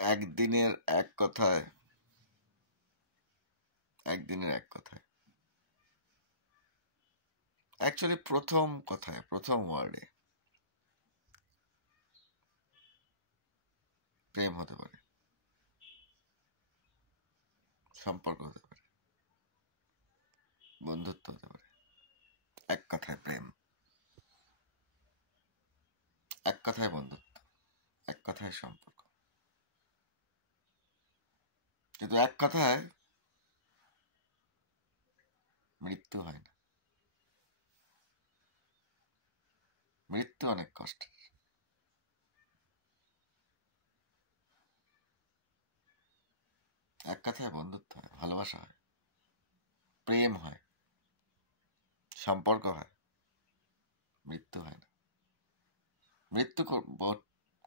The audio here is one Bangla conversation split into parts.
একদিনের এক কথায় অ্যাকচুয়ালি প্রথম ওয়ার্ডে প্রেম হতে পারে, সম্পর্ক হতে পারে, বন্ধুত্ব হতে পারে। এক কথায় প্রেম, এক কথায় বন্ধুত্ব, এক কথায় সম্পর্ক। কিন্তু এক কথায় মৃত্যু হয় না। মৃত্যু অনেক কষ্টের। এক কথায় বন্ধুত্ব হয়, ভালোবাসা হয়, প্রেম হয়, সম্পর্ক হয়, মৃত্যু হয় না। মৃত্যু বহুত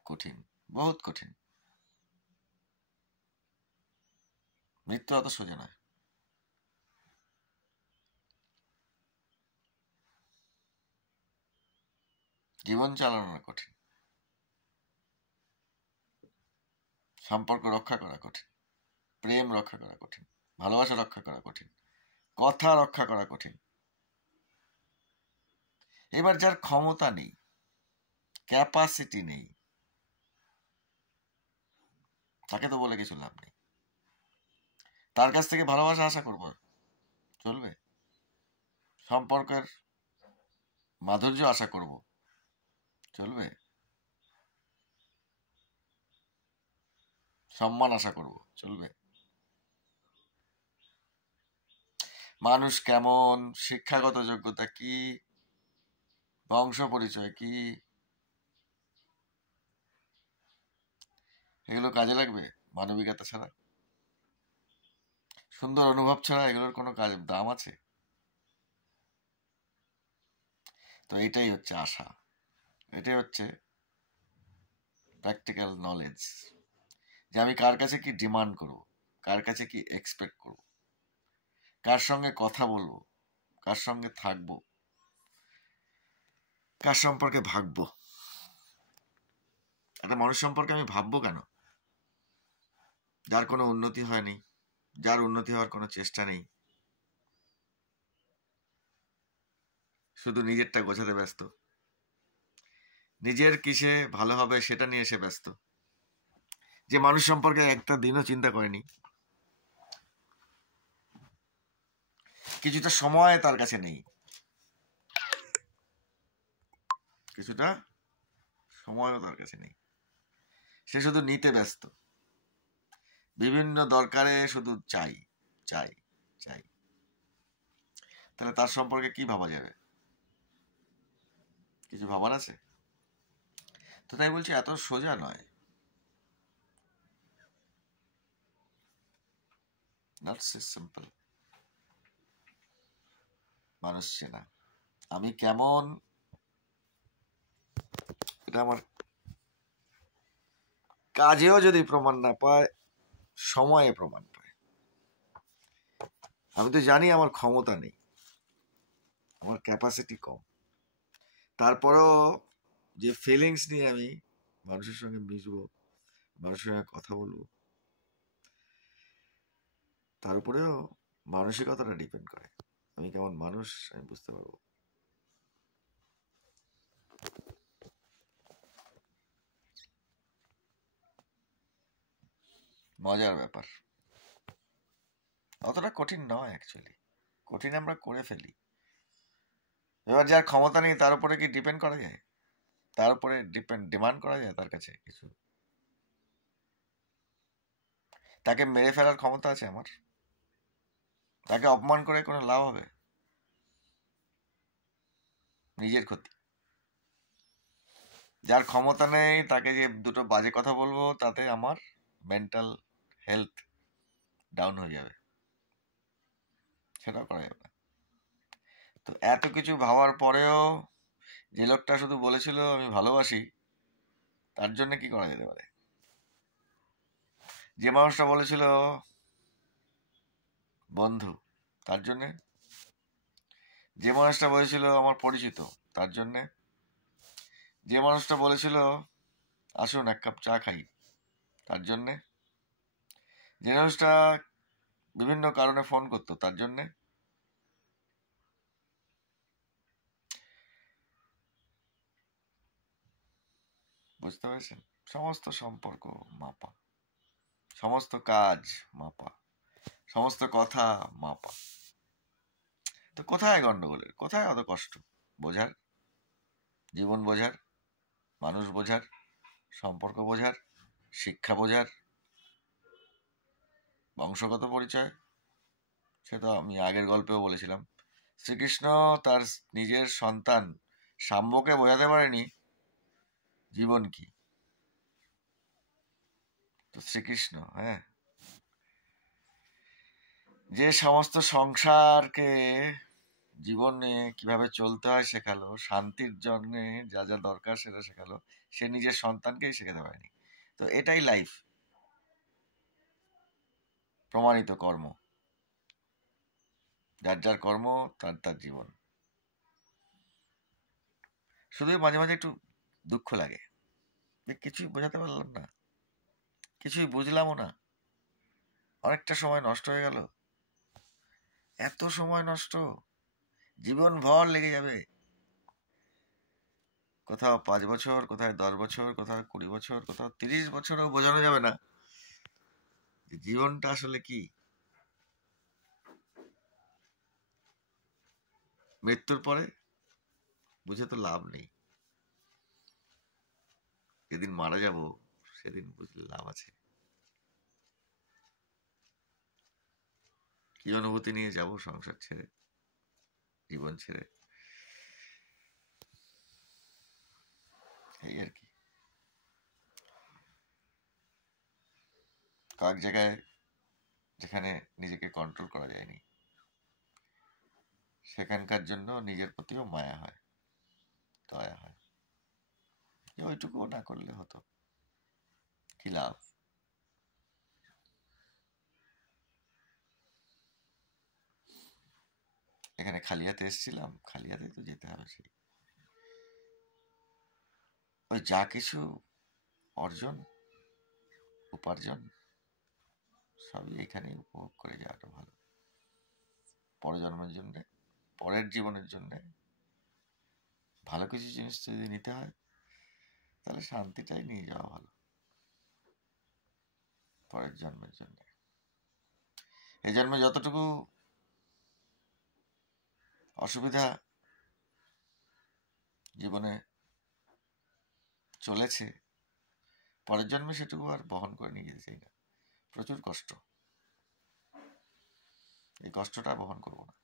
কঠিন, বহুত কঠিন। মৃত্যু অত সোজা নয়। জীবন চালানো কঠিন, সম্পর্ক রক্ষা করা কঠিন, প্রেম রক্ষা করা কঠিন, ভালোবাসা রক্ষা করা কঠিন, কথা রক্ষা করা কঠিন। এবার যার ক্ষমতা নেই, ক্যাপাসিটি নেই, তাকে তো বলে কিছু লাভ নেই। তার কাছ থেকে ভালোবাসা আশা করবো, চলবে? সম্পর্কের মাধুর্য আশা করব, চলবে? সম্মান আশা করব, চলবে? মানুষ কেমন, শিক্ষাগত যোগ্যতা কি, বংশ পরিচয় কি, এগুলো কাজে লাগবে মানবিকতা ছাড়া? সুন্দর অনুভব ছাড়া এগুলোর কোনো দাম আছে? তো এটাই হচ্ছে আশা, এটাই হচ্ছে প্র্যাকটিক্যাল নলেজ, যে আমি কার কাছে কি ডিমান্ড করব, কার কাছে কি এক্সপেক্ট করব, কার সঙ্গে কথা বলবো, কার সঙ্গে থাকবো, কার সম্পর্কে ভাববো। একটা মানুষ সম্পর্কে আমি ভাববো কেন? যার কোনো উন্নতি হয়নি, যার উন্নতি হওয়ার কোনো চেষ্টা নেই, শুধু নিজেরটা গোছাতে ব্যস্ত, নিজের কিসে ভালো হবে সেটা নিয়ে সে ব্যস্ত, যে মানুষ সম্পর্কে একটা দিনও চিন্তা করেনি। কিছুটা সময় তার কাছে নেই, কিছুটা সময়ও তার কাছে নেই। সে শুধু নিতে ব্যস্ত, বিভিন্ন দরকারে শুধু চাই চাই চাই। তাহলে তার সম্পর্কে কি ভাবা যাবে? কিছু ভাবার আছে? তো তাই বলছি, এত সোজা নয়। Not so simple. মানুষ চেনা, আমি কেমন, এটা আমার কাজেও যদি প্রমাণ না পায়, সময়ে প্রমাণ পায়। আমি তো জানি আমার ক্ষমতা নেই, আমার ক্যাপাসিটি কম, তারপরেও যে ফিলিংস নিয়ে আমি মানুষের সঙ্গে মিশবো, মানুষের সঙ্গে কথা বলবো, তার উপরেও মানসিকতাটা ডিপেন্ড করে। আমি কেমন মানুষ আমি বুঝতে পারবো। মজার ব্যাপার, অতটা কঠিন নয় অ্যাকচুয়ালি। কঠিন আমরা করে ফেলি। এবার যার ক্ষমতা নেই তার উপরে কি ডিপেন্ড করা যায়? তার উপরে ডিমান্ড করা যায় তার কাছে কিছু? তাকে মেরে ফেলার ক্ষমতা আছে আমার? তাকে অপমান করে কোনো লাভ হবে? নিজের ক্ষতি। যার ক্ষমতা নেই তাকে যে দুটো বাজে কথা বলবো, তাতে আমার মেন্টাল হেলথ ডাউন হয়ে যাবে, সেটাও করা যাবে না। তো এত কিছু ভাবার পরেও যে লোকটা শুধু বলেছিল আমি ভালোবাসি, তার জন্য কি করা যেতে পারে? যে মানুষটা বলেছিল বন্ধু, তার জন্যে? যে মানুষটা বলেছিল আমার পরিচিত, তার জন্যে? যে মানুষটা বলেছিল আসুন এক কাপ চা খাই, তার জন্যে। যে মানুষটা বিভিন্ন কারণে ফোন করতো তার জন্যে। বুঝতে পেরেছেন? সমস্ত সম্পর্ক মাপা, সমস্ত কাজ মাপা, সমস্ত কথা মাপা। তো কোথায় গন্ডগোলের, কোথায় অত কষ্ট বোঝার, জীবন বোঝার, মানুষ বোঝার, সম্পর্ক বোঝার, শিক্ষা বোঝার, বংশগত পরিচয়? সে তো আমি আগের গল্পেও বলেছিলাম, শ্রীকৃষ্ণ তার নিজের সন্তান শাম্বকে বোঝাতে পারেনি জীবন কি। তো শ্রীকৃষ্ণ, হ্যাঁ, যে সমস্ত সংসারকে জীবনে কিভাবে চলতে হয় শেখালো, শান্তির জন্য যা যা দরকার সেটা শেখালো, সে নিজের সন্তানকেই শেখাতে পারেনি। তো এটাই লাইফ, প্রমাণিত কর্ম। যার যার কর্ম তার তার জীবন। শুধু মাঝে মাঝে একটু দুঃখ লাগে যে কিছুই বোঝাতে পারলাম না, কিছুই বুঝলামও না, অনেকটা সময় নষ্ট হয়ে গেল। এত সময় নষ্ট, জীবন ভর লেগে যাবে। কোথাও 5 বছর, কোথায় 10 বছর, কোথাও 20 বছর, কোথাও 30 বছরও বোঝানো যাবে না যে জীবনটা আসলে কি। মৃত্যুর পরে বুঝে তো লাভ নেই। যেদিন মারা যাব সেদিন বুঝলে লাভ আছে। কি অনুভূতি নিয়ে যাব সংসার ছেড়ে, জীবন ছেড়ে, এই আর কি। কয়েক জায়গায় যেখানে নিজেকে কন্ট্রোল করা যায়নি, সেখানকার জন্য নিজের প্রতিও মায়া হয়, দয়া হয়, যে ওইটুকুও না করলে হতো, কি লাভ। এখানে খালি হাতে এসেছিলাম, খালি হাতে তো যেতে হবে। সেই ওই যা কিছু অর্জন, উপার্জন সবই এখানে উপভোগ করে যাওয়াটা ভালো। পরজন্মের জন্যে, পরের জীবনের জন্যে ভালো কিছু জিনিস যদি নিতে হয় তাহলে শান্তিটাই নিয়ে যাওয়া ভালো পরের জন্মের জন্য। এই জন্মে যতটুকু অসুবিধা জীবনে চলেছে, পরের জন্মে সেটুকু আর বহন করে নিয়ে যেতে চাই না। প্রচুর কষ্ট, এই কষ্টটা বহন করব না।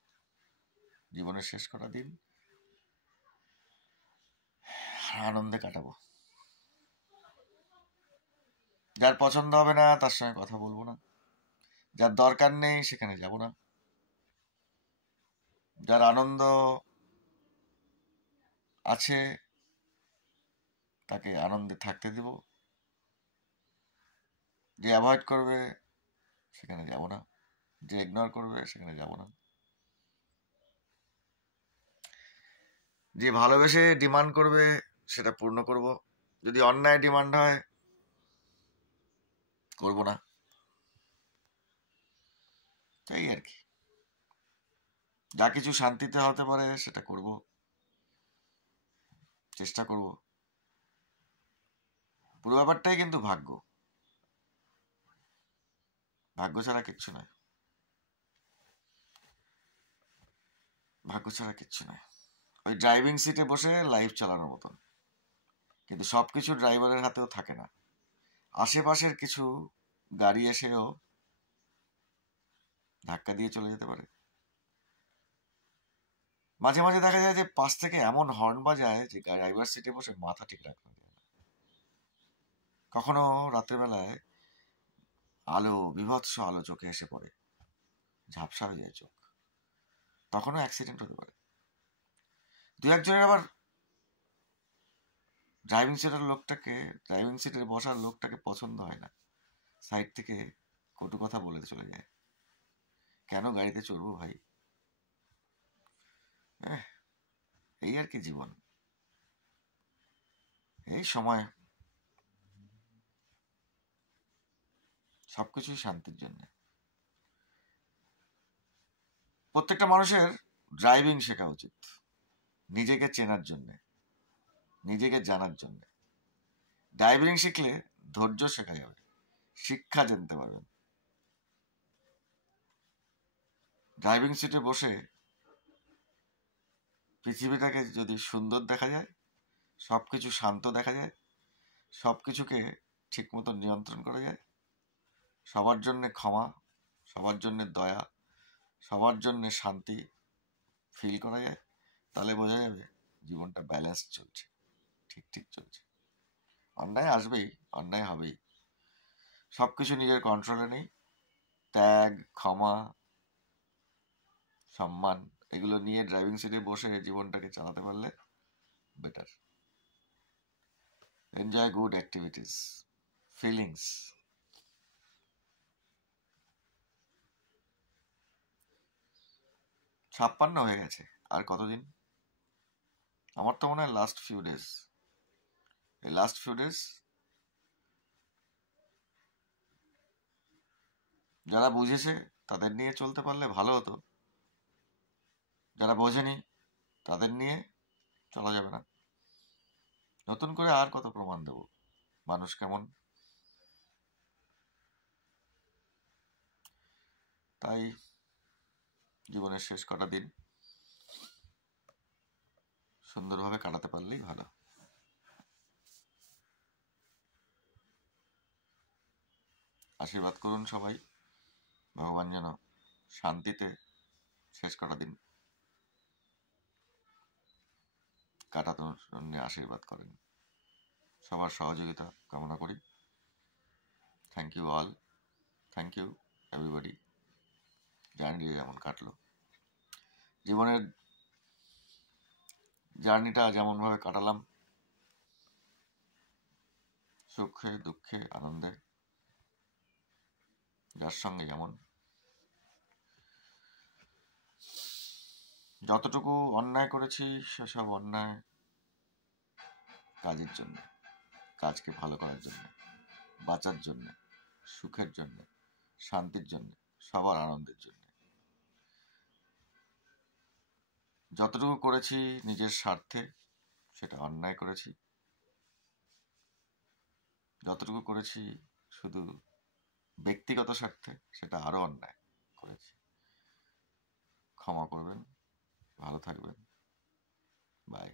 জীবনের শেষ কটা দিন আনন্দে কাটাবো। যার পছন্দ হবে না তার সঙ্গে কথা বলবো না, যার দরকার নেই সেখানে যাব না, যার আনন্দ আছে তাকে আনন্দে থাকতে দেব, যে অ্যাভয়েড করবে সেখানে যাব না, যে ইগনোর করবে সেখানে যাব না, যে ভালোবেসে ডিমান্ড করবে সেটা পূর্ণ করব, যদি অন্যায় ডিমান্ড হয় করব না। তাই আর কি, যা কিছু শান্তিতে হতে পারে সেটা করব, চেষ্টা করব। পুরো ব্যাপারটাই কিন্তু ভাগ্য, ভাগ্য ছাড়া কিচ্ছু নয়, ভাগ্য ছাড়া কিচ্ছু নয়। ওই ড্রাইভিং সিটে বসে লাইফ চালানোর মতন, কিন্তু সবকিছু ড্রাইভারের হাতেও থাকে না। আশেপাশের কিছু গাড়ি এসেও ধাক্কা দিয়ে চলে যেতে পারে। মাঝে মাঝে দেখা যায় যে পাশ থেকে এমন হর্ন বাজায় যে ড্রাইভার সিটে বসে মাথা ঠিক রাখতে যায় না। কখনো রাতের বেলায় আলো, বিভৎস আলো চোখে এসে পড়ে, ঝাপসা হয়ে যায় চোখ, তখনও অ্যাক্সিডেন্ট হতে পারে। দু একজনের আবার ড্রাইভিং সিটের বসার লোকটাকে পছন্দ হয় না, সাইড থেকে কটু কথা বলে চলে যায়। কেন গাড়িতে চড়বো ভাই? এই আর কি জীবন। এই সময় সবকিছুই শান্তির জন্য। প্রত্যেকটা মানুষের ড্রাইভিং শেখা উচিত, নিজেকে চেনার জন্যে, নিজেকে জানার জন্যে। ড্রাইভিং শিখলে ধৈর্য শেখা যাবে, শিক্ষা জানতে পারবেন। ড্রাইভিং সিটে বসে পৃথিবীটাকে যদি সুন্দর দেখা যায়, সব কিছু শান্ত দেখা যায়, সব কিছুকে ঠিক মতো নিয়ন্ত্রণ করা যায়, সবার জন্যে ক্ষমা, সবার জন্যে দয়া, সবার জন্যে শান্তি ফিল করা যায়, তাহলে বোঝা যাবে জীবনটা ব্যালেন্স চলছে, ঠিক ঠিক চলছে। অন্যায় আসবেই, অন্যায় হবেই, সব কিছু নিজের কন্ট্রোলে নেই। ত্যাগ, ক্ষমা, সম্মান, এগুলো নিয়ে ড্রাইভিং সিটে বসে জীবনটাকে চালাতে পারলে better. Enjoy good activities, feelings. 56 হয়ে গেছে, আর কতদিন? আমার তো মনে হয় লাস্ট ফিউ ডেজ, এই লাস্ট ফিউ ডেজ যারা বুঝেছে তাদের নিয়ে চলতে পারলে ভালো হতো, যারা বোঝেনি তাদের নিয়ে চলা যাবে না। নতুন করে আর কত প্রমাণ দেব মানুষ কেমন? তাই জীবনের শেষ কটা দিন সুন্দরভাবে কাটাতে পারলেই ভালো। আশীর্বাদ করুন সবাই, ভগবান যেন শান্তিতে শেষ কটা দিন কাটানোর জন্য আশীর্বাদ করেন। সবার সহযোগিতা কামনা করি। Thank you all, thank you everybody. Journey যেমন কাটলো, জীবনের জার্নিটা যেমনভাবে কাটালাম, সুখে দুঃখে আনন্দে, যার সঙ্গে যেমন, যতটুকু অন্যায় করেছি সেসব অন্যায় কাজের জন্য, কাজকে ভালো করার জন্য, বাঁচার জন্য, সুখের জন্য, শান্তির জন্য, সবার আনন্দের জন্য। যতটুকু করেছি নিজের স্বার্থে সেটা অন্যায় করেছি, যতটুকু করেছি শুধু ব্যক্তিগত স্বার্থে সেটা আরো অন্যায় করেছি। ক্ষমা করবেন, ভালো থাকবেন, বাই।